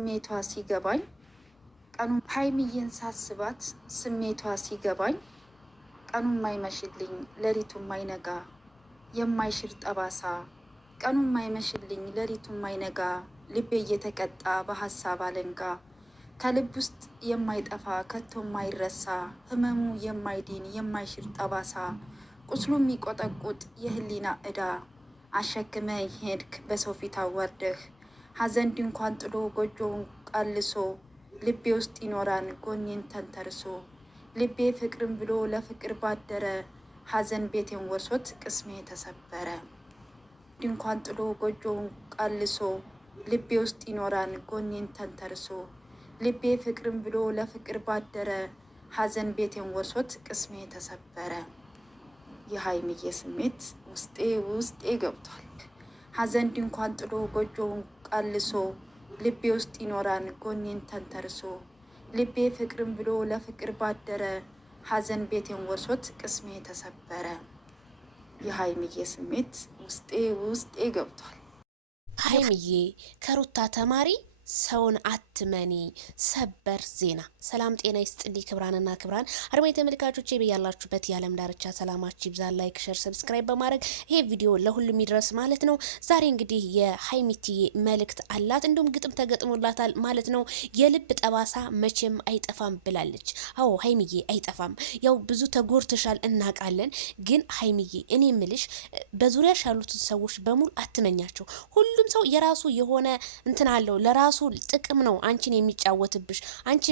ስሜቷ ሲገባኝ ቀኑ ሀይሚዬን ሳስባት ስሜቷ ሲገባኝ ቀኑ ማይመሽልኝ ሌሊቱ ማይነጋ የማይሽር ጠባሳ ቀኑ ማይመሽልኝ ሌሊቱ ማይነጋ ልቤ እየተቀጣ በሐሳብ አለንጋ ከልብ ውስጥ የማይጠፋ ከቶ ማይረሳ ህመሙ የማይድን የማይሽር ጠባሳ ቁስሉ የሚቆጠቁጥ የህሊና እዳ አሸክመኝ ሄድክ በሰው ፊት አዋርደህ ሀዘን ድንኳን ጥሎ ጎጆውን ቀልሶ ልቤ ውስጥ ይኖራን ጎኔን ተንተርሶ ልቤ ፍቅርን ብሎ ለፍቅር ባደረ ሀዘን ቤቴን ወርሶት ቅስሜ ተሰበረ። ድንኳን ጥሎ ጎጆውን ቀልሶ ልቤ ውስጥ ይኖራን ጎኔን ተንተርሶ ልቤ ፍቅርን ብሎ ለፍቅር ባደረ ሀዘን ቤቴን ወርሶት ቅስሜ ተሰበረ። የሀይሚዬ ስሜት ውስጤ ገብቷል። ሀዘን ድንኳን ጥሎ ጎጆውን ቀልሶ ልቤ ውስጥ ይኖራን ጎኔን ተንተርሶ ልቤ ፍቅርን ብሎ ለፍቅር ባደረ ሀዘን ቤቴን ወርሶት ቅስሜ ተሰበረ። የሀይሚዬ ስሜት ውስጤ ገብቷል። ሀይሚዬ ከሩታ ተማሪ ሰውን አትመኒ። ሰበር ዜና። ሰላም ጤና ይስጥልኝ ክብራንና ክብራን አድማጭ ተመልካቾቼ በያላችሁበት የዓለም ዳርቻ ሰላማችሁ ይብዛ። ላይክ፣ ሼር፣ ሰብስክራይብ በማድረግ ይሄ ቪዲዮ ለሁሉም ይድረስ ማለት ነው። ዛሬ እንግዲህ የሀይሚቲዬ መልእክት አላት፣ እንዲሁም ግጥም ተገጥሞላታል ማለት ነው። የልብ ጠባሳ መቼም አይጠፋም ብላለች። አዎ ሀይሚዬ አይጠፋም። ያው ብዙ ተጎርተሻል እናውቃለን። ግን ሀይሚዬ እኔ ምልሽ በዙሪያሽ ያሉትን ሰዎች በሙሉ አትመኛቸው። ሁሉም ሰው የራሱ የሆነ እንትን አለው ለራሱ ጥቅም ነው አንቺን የሚጫወትብሽ። አንቺ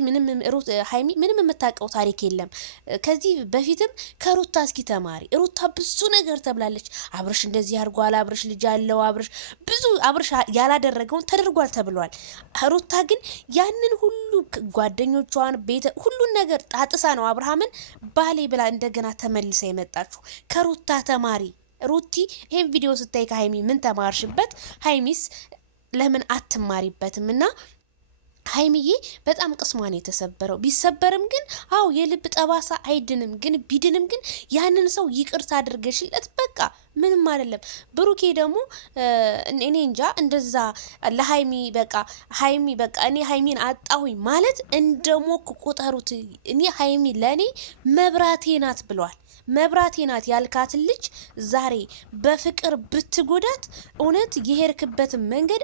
ሀይሚ ምንም የምታውቀው ታሪክ የለም። ከዚህ በፊትም ከሩታ እስኪ ተማሪ። ሩታ ብዙ ነገር ተብላለች። አብርሽ እንደዚህ አድርጓል፣ አብርሽ ልጅ አለው፣ አብርሽ ያላደረገውን ተደርጓል ተብሏል። ሩታ ግን ያንን ሁሉ ጓደኞቿን ሁሉን ነገር ጣጥሳ ነው አብርሃምን ባሌ ብላ እንደገና ተመልሳ የመጣችሁ። ከሩታ ተማሪ። ሩቲ ይሄን ቪዲዮ ስታይ ከሀይሚ ምን ተማርሽበት? ሀይሚስ ለምን አትማሪበትም? እና ሀይሚዬ በጣም ቅስሟን የተሰበረው ቢሰበርም ግን አው የልብ ጠባሳ አይድንም። ግን ቢድንም ግን ያንን ሰው ይቅርታ አድርገሽለት በቃ ምንም አይደለም። ብሩኬ ደግሞ እኔ እንጃ እንደዛ ለሀይሚ በቃ እኔ ሀይሚን አጣሁኝ ማለት እንደሞክ ቁጠሩት። እኔ ሀይሚ ለኔ መብራቴ ናት ብሏል። መብራቴ ናት ያልካትን ልጅ ዛሬ በፍቅር ብትጎዳት እውነት የሄድክበትን መንገድ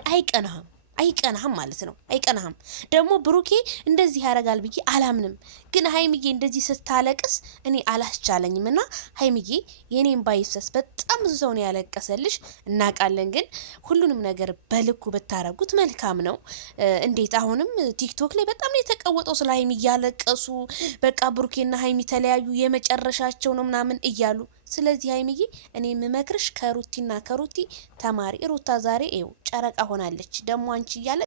አይቀናህም ማለት ነው። አይቀናህም። ደግሞ ብሩኬ እንደዚህ ያደርጋል ብዬ አላምንም። ግን ሀይሚዬ እንደዚህ ስታለቅስ እኔ አላስቻለኝም። እና ሀይሚዬ የኔን ባይሰስ በጣም ብዙ ሰው ነው ያለቀሰልሽ እናውቃለን። ግን ሁሉንም ነገር በልኩ ብታረጉት መልካም ነው። እንዴት አሁንም ቲክቶክ ላይ በጣም ነው የተቀወጠው ስለ ሀይሚ እያለቀሱ በቃ ብሩኬና ሀይሚ ተለያዩ የመጨረሻቸው ነው ምናምን እያሉ። ስለዚህ ሀይሚዬ እኔ የምመክርሽ ከሩቲ ተማሪ። ሩታ ዛሬ ጨረቃ ሆናለች። ደግሞ አንቺ እያለ